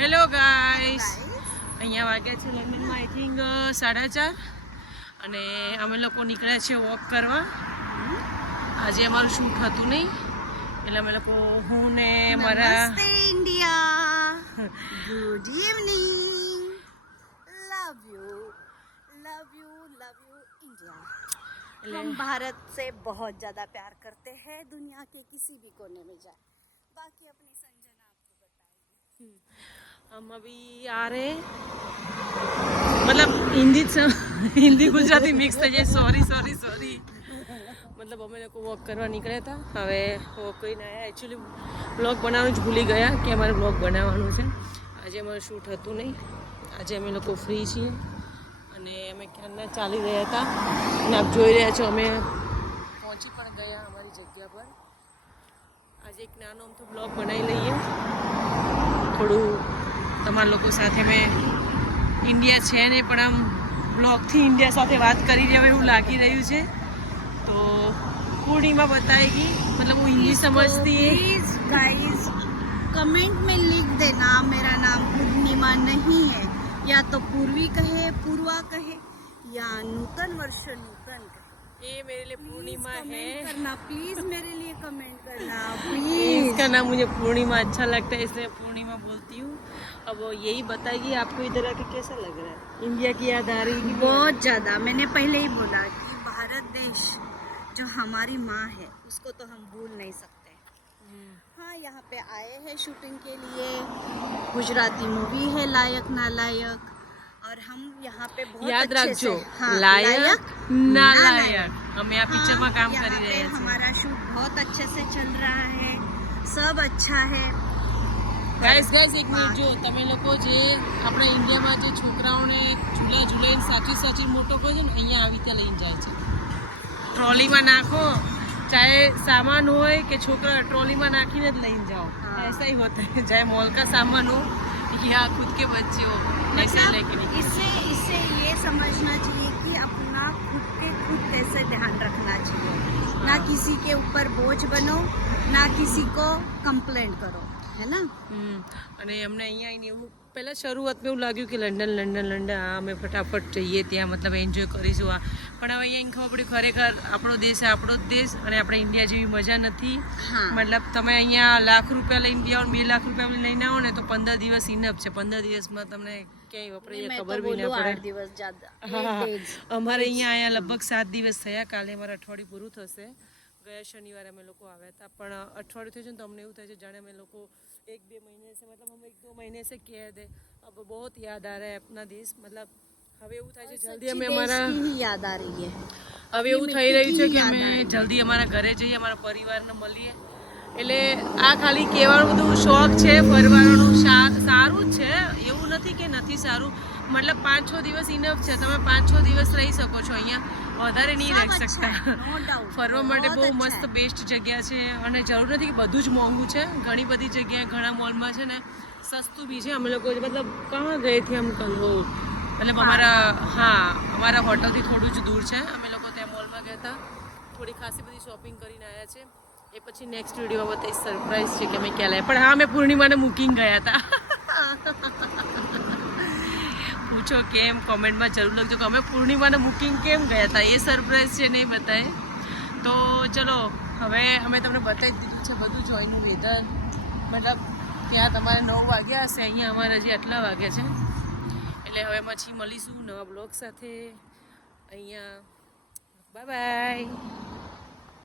Hello guys, અહીંયા વાગ્યા છે લંડનમાં આઈ થિંક 4:30 અને અમે લોકો નીકળ્યા છે વોક કરવા. આજે અમારું શૂટ હતું નહીં એટલે અમે લોકો હું ને મારા નમસ્તે India, good evening, love you India. हम भारत से बहुत ज़्यादा प्यार करते हैं, दुनिया के किसी भी कोने में जाए. बाकी अपनी संजना आपको बताएगी. हम अभी आ रहे हैं, मतलब हिंदी गुजराती मिक्स થઈ જાય. સોરી મતલબ અમે લોકો વોક કરવા નીકળ્યા હતા. હવે વોક કરીને આવ્યા. એકચ્યુઅલી બ્લોગ બનાવવાનું જ ભૂલી ગયા કે અમારે બ્લોગ બનાવવાનું છે. આજે અમારું શૂટ હતું નહીં. આજે અમે લોકો ફ્રી છીએ અને અમે ક્યારના ચાલી રહ્યા હતા અને આપ જોઈ રહ્યા છો અમે પહોંચી પણ ગયા અમારી જગ્યા પર. આજે એક નાનો અમથો બ્લોગ બનાવી લઈએ, થોડું તમારા લોકો સાથે. મેં ઇન્ડિયા છે ને પણ આમ બ્લોગથી ઇન્ડિયા સાથે વાત કરી રહ્યા એવું લાગી રહ્યું છે. તો પૂર્णिमा बताएगी, मतलब वो हिंदी समझती है. प्लीज गाइस कमेंट में लिख देना मेरा नाम पूर्णिमा नहीं है, या तो पूर्वी कहे, पूर्वा कहे, या नूतन वर्ष नूतन कहे. ये मेरे लिए पूर्णिमा है. करना प्लीज, मेरे लिए कमेंट करना प्लीज. इसका नाम मुझे पूर्णिमा अच्छा लगता है इसलिए पूर्णिमा बोलती हूँ. अब वो यही बताएगी आपको इधर आके कैसा लग रहा है. इंडिया की याद आ रही है बहुत ज़्यादा. मैंने पहले ही बोला कि भारत देश जो हमारी माँ है उसको तो हम भूल नहीं सकते. हाँ, यहाँ पे आए हैं शूटिंग के लिए. गुजराती मूवी है लायक नालायक, और हम यहाँ पे बहुत याद अच्छे रखो, से, हाँ, लायक नालायक. हम यहाँ पिक्चर में काम यहाँ कर पे रहे हैं. हमारा शूट बहुत अच्छे से चल रहा है, सब अच्छा है. ગાઈસ એક મિનિટ, જો તમે લોકો જે આપણા ઇન્ડિયામાં જે છોકરાઓને ઝૂલા ઝૂલાઈને સાચી મોટો કહો છો ને, અહીંયા આવી રીતે લઈને જાય છે. ટ્રોલીમાં નાખો, ચાહે સામાન હોય કે છોકરા ટ્રોલીમાં નાખીને જ લઈને જાઓ. ऐसा ही होता है, चाहे मॉल का सामान हो या खुद के बच्चे हो, ऐसा लेके निकलो. इससे ये समझना चाहिए कि अपना खुद कैसे ध्यान रखना चाहिए. ना किसी के ऊपर बोझ बनो, ना किसी को कंप्लेंट करो, है ना. અને અમને અહીંયા આવીને એવું પહેલાં શરૂઆતમાં એવું લાગ્યું કે લંડન આ અમે ફટાફટ જઈએ ત્યાં, મતલબ એન્જોય કરીશું આ. પણ હવે અહીંયા ખબર પડી ખરેખર આપણો દેશ આપણો જ દેશ અને આપણે ઇન્ડિયા જેવી મજા નથી. મતલબ તમે અહીંયા લાખ રૂપિયા લઈને બી આવો, 2 લાખ રૂપિયા લઈને આવો ને તો 15 દિવસ ઇનફ છે. 15 દિવસમાં તમને ક્યાંય વપરાય ખબર બી ના પડે. હા, અમારે અહીંયા અહીંયા લગભગ 7 દિવસ થયા. કાલે અમારું અઠવાડિયું પૂરું થશે. ગયા શનિવારે અમે લોકો આવ્યા હતા, પણ અઠવાડિયું થયું છે ને તો અમને એવું થાય છે જાણે અમે લોકો 1-2 महीने से, मतलब हम 1-2 महीने से कैद है. अब बहुत याद आ रहा है अपना देश. मतलब હવે એવું થાય છે જલ્દી અમે અમારા યાદ આ રહી है. હવે એવું થઈ રહ્યું છે કે અમે જલ્દી અમારા ઘરે જઈએ, અમારા પરિવારને મળીએ. એટલે આ ખાલી કહેવાનું બધું શોખ છે ફરવાનું. સારું જ છે, એવું નથી કે નથી સારું. મતલબ 5-6 દિવસ ઇનફ છે. તમે 5-6 દિવસ રહી શકો છો અહીંયા, વધારે નહીં રહી શકતા. ફરવા માટે બહુ મસ્ત બેસ્ટ જગ્યા છે અને જરૂર નથી કે બધું જ મોંઘું છે. ઘણી બધી જગ્યાએ ઘણા મોલમાં છે ને સસ્તું બી છે. અમે લોકો મતલબ કहाँ ગए थे हम कल, वो मतलब અમારા હોટલથી થોડું જ દૂર છે. અમે લોકો ત્યાં મોલમાં ગયા હતા, થોડી ખાસી બધી શોપિંગ કરીને આવ્યા છે. એ પછી નેક્સ્ટ વિડીયોમાં બતાવીશ સરપ્રાઈઝ છે કે અમે ક્યાં લાવ્યા. પણ હા, અમે પૂર્ણિમાને મૂકીને ગયા હતા. પૂછો કેમ, કોમેન્ટમાં જરૂર લખજો કે અમે પૂર્ણિમાને મૂકીને કેમ ગયા હતા. એ સરપ્રાઈઝ છે, નહીં બતાવે. તો ચલો હવે અમે તમને બતાવી દીધું છે બધું જોઈનું વેધર. મતલબ ત્યાં તમારે 9 વાગ્યા હશે, અહીંયા અમારે હજી આટલા વાગ્યા છે. એટલે હવે પછી મળીશું નવા બ્લોગ સાથે. અહીંયા બાય.